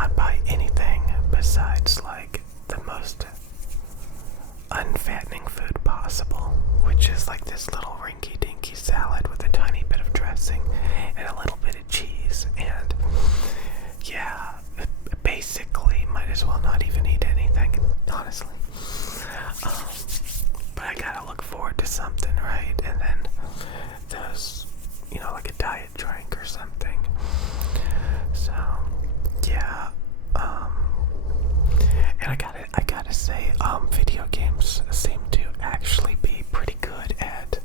not buy anything besides like the most unfattening food possible, which is like this little rinky-dinky salad with a tiny bit of dressing and a little bit of cheese. And yeah, basically might as well not even eat anything, honestly. But I gotta look forward to something, right? And then there's, like a diet drink or something. So yeah, and I gotta say, video games seem to actually be pretty good at,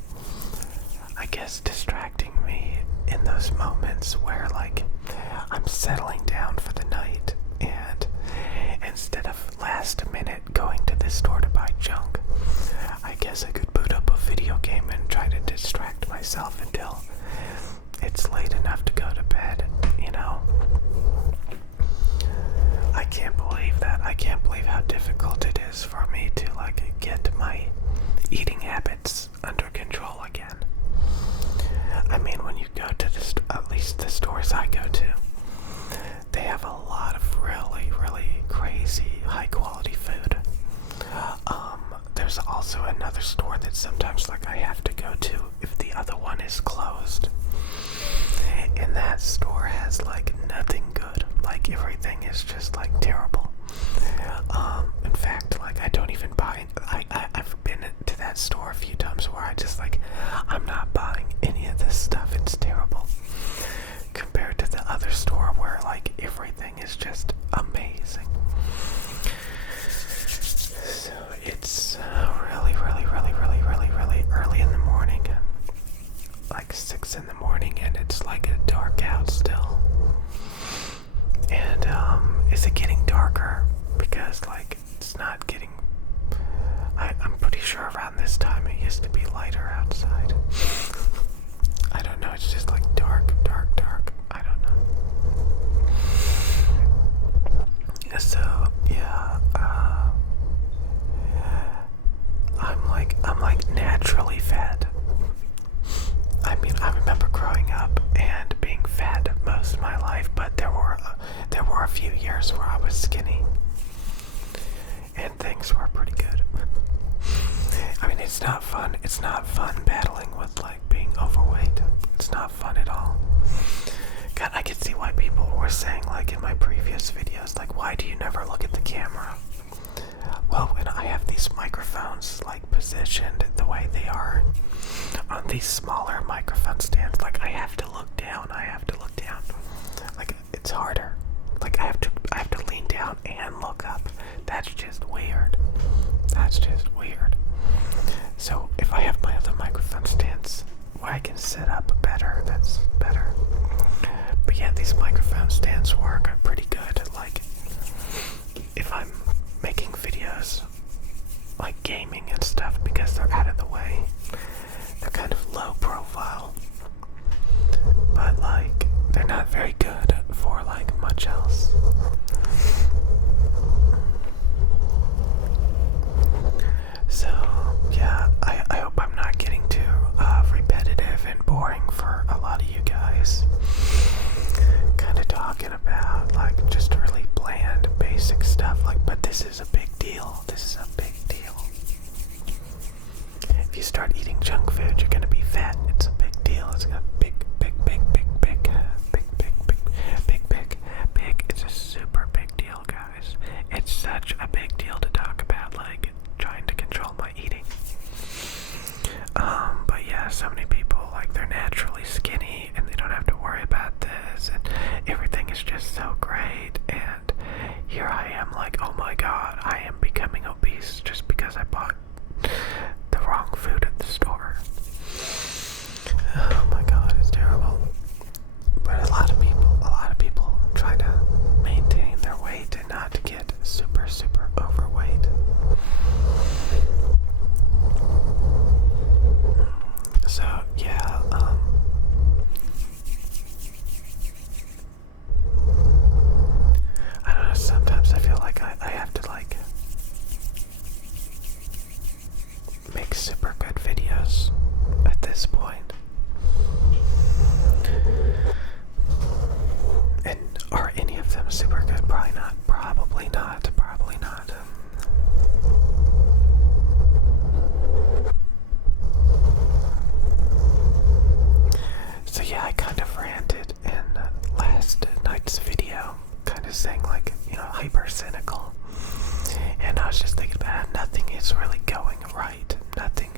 I guess, distracting me in those moments where, like, I'm settling down for the night, and instead of last minute going to the store to buy junk, I guess I could boot up a video game and try to distract myself until it's late enough to go to bed, I can't believe that. I can't believe how difficult it is for me to, like, get my eating habits under control again. I mean, when you go to at least the stores I go to, they have a lot of really, really crazy high quality food. There's also another store that sometimes, like, I have to go to if the other one is closed. And that store has, like, nothing good. Like, everything is just, like, terrible. In fact, like, I don't even buy I've been to that store a few times where I just, like, I'm not buying any of this stuff. It's terrible. Compared to the other store where, like, everything is just amazing. So it's really, really, really, really, really, really early in the morning. Like 6 in the morning, and it's like dark out still. And is it getting darker? Because, like, it's not getting, I'm pretty sure around this time it used to be lighter outside. I don't know, it's just like dark. I don't know. So yeah, I'm like naturally fat. I mean, I remember growing up and being fat most of my life, but there were a few years where I was skinny, and things were pretty good. I mean, it's not fun. It's not fun battling with, like, being overweight. It's not fun at all. God, I could see why people were saying, like, in my previous videos, like, why do you never look at the camera? Well, when I have these microphones, like, positioned the way they are on these smaller microphone stands, like, I have to look down. Like, it's harder. Like, I have to lean down and look up. That's just weird. So if I have my other microphone stands where I can sit up better, that's better. But yeah, these microphone stands work pretty good. Like, if I'm making videos, like gaming and stuff, because they're out of the way, they're kind of low profile, but, like, they're not very good for, like, much else. So yeah, I hope I'm not getting too repetitive and boring for a lot of you guys. Kind of talking about, like, just really bland, basic stuff. Like, but this is a big deal. If you start eating junk food, you're gonna be fat. It's a big deal. It's a big. It's a super big deal, guys. It's such a big deal to talk about, like, trying to control my eating. But yeah, so many people, like, they're naturally skinny and they don't have to worry about this, and everything is just so great. And here I am, like, oh my god, I am becoming obese just because I bought the wrong food at the store. Oh my god, it's terrible. But a lot of people try to maintain their weight and not to get super, super overweight. So yeah, I don't know, sometimes I feel like I have to, like, like, hyper cynical. And I was just thinking about how nothing is really going right. Nothing.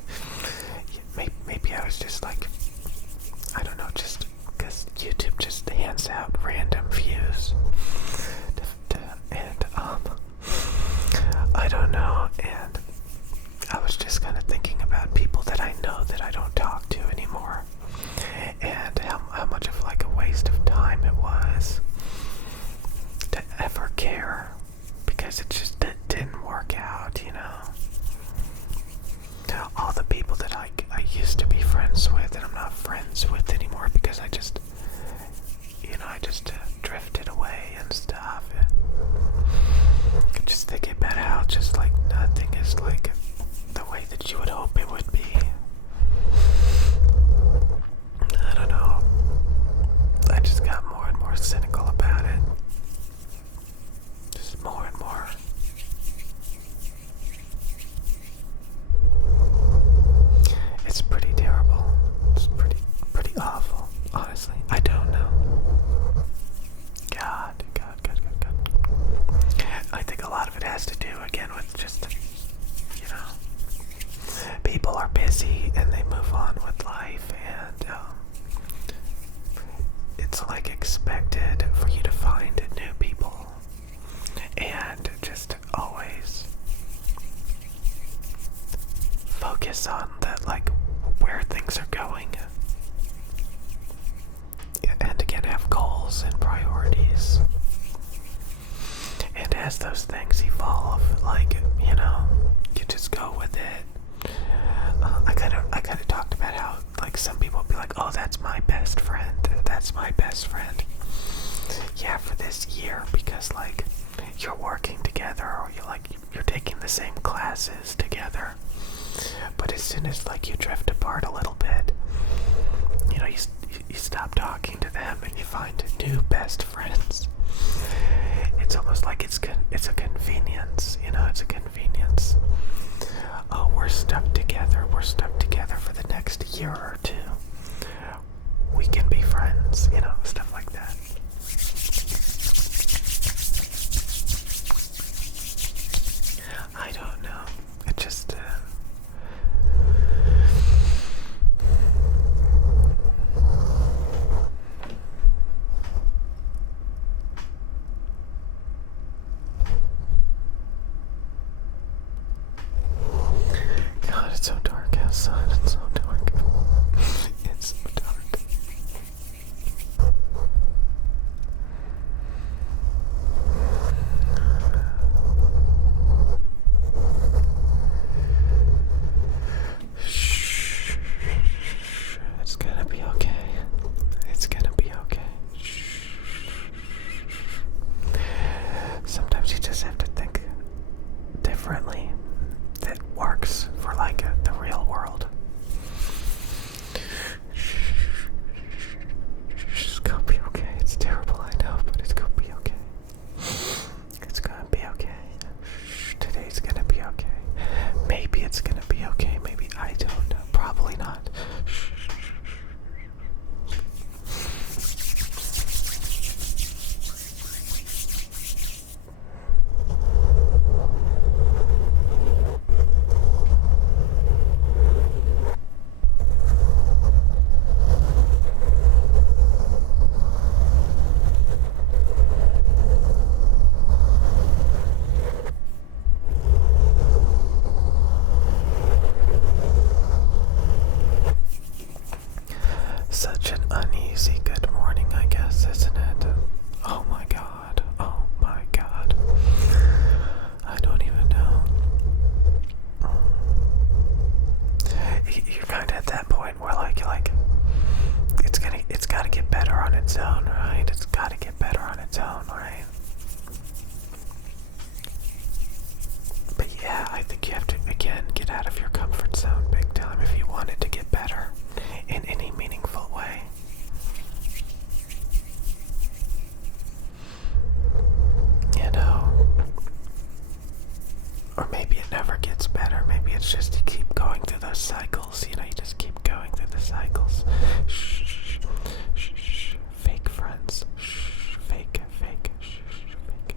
Maybe I was just like, I don't know, just because YouTube just hands out random views. And I don't know. And I was just kind of thinking about people that I know that I don't talk to anymore. And how much of like a waste of time it was to ever care, because it didn't work out, all the people that I used to be friends with and I'm not friends with anymore because I just drifted away and stuff. And just thinking about how just like nothing is like the way that you would hope it would be. I don't know. I just got more and more cynical about it. Just more and more. It's pretty terrible. It's pretty awful, honestly. I don't know. God. I think a lot of it has to do, again, with just, people are busy and they move on with life, and it's like expected for you to find new people and just always focus on that, like, where things are going, and again have goals and priorities. And as those things evolve, like, you just go with it. I kind of talked about how, like, some people be like, oh, that's my best friend. That's my best friend. Yeah, for this year, because, like, you're working together, or you're taking the same classes together. But as soon as, like, you drift apart a little bit, you stop talking to them and you find new best friends. It's almost like it's a convenience, it's a convenience. Oh, we're stuck together for the next year or two. We can be friends, stuff like that. I don't know. It just, God, it's so dark outside. It's so dark. It's so dark. Shh. It's gonna be okay. It's gonna be okay. Shh. Sometimes you just have to think differently. That works for like the real world. It's gonna be okay. It's terrible, I know, but it's gonna be okay. It's gonna be okay. Today's gonna be okay. Maybe it's gonna be okay. Maybe, I don't know. Probably not. Such an uneasy good morning, I guess, isn't it? Oh my God. Oh my God. I don't even know. You're kind of at that point where you're like, it's gotta get better on its own, right? It's gotta get better on its own, right? But yeah, I think you have to, again, get out of your comfort zone big time if you want it to get better in any meaningful way. Or maybe it never gets better. Maybe it's just you keep going through those cycles. You just keep going through the cycles. Shh, shh, shh, fake friends. Shh, fake, shh, fake.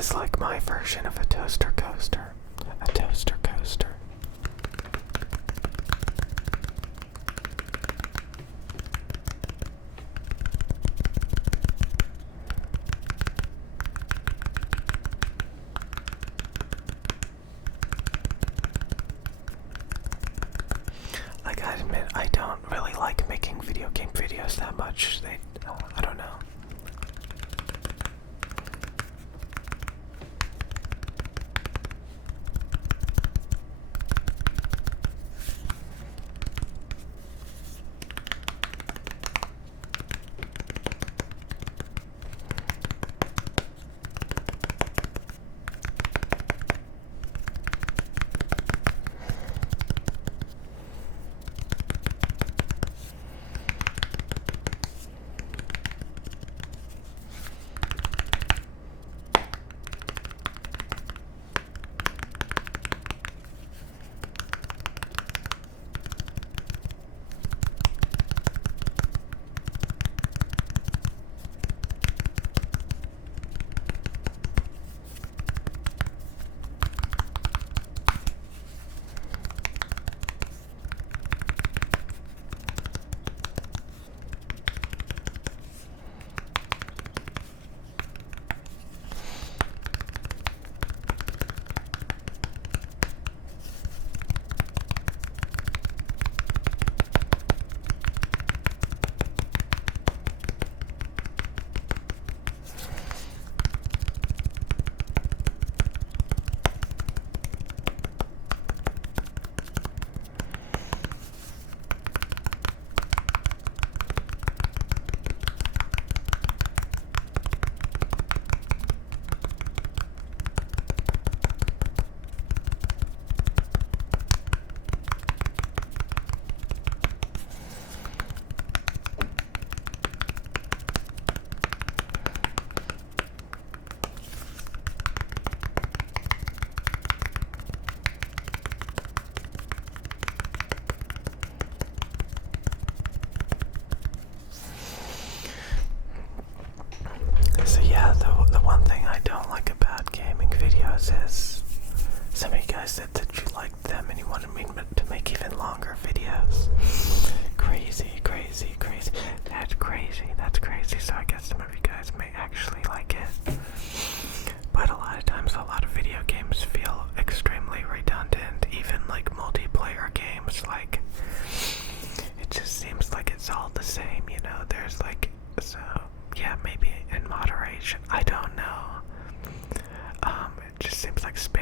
is like my version of a toaster coaster. A toaster coaster. Like, I admit, I don't really like making video game videos that much. I don't know. So yeah, the one thing I don't like about gaming videos is some of you guys said that you liked them and you wanted me to make even longer videos. Crazy, crazy, crazy. That's crazy, that's crazy. So I guess some of you guys may actually like it. But a lot of times, a lot of video games feel extremely redundant. Even like multiplayer games, like, it just seems like it's all the same, you know? There's like, so yeah, maybe in moderation. I don't know. It just seems like spam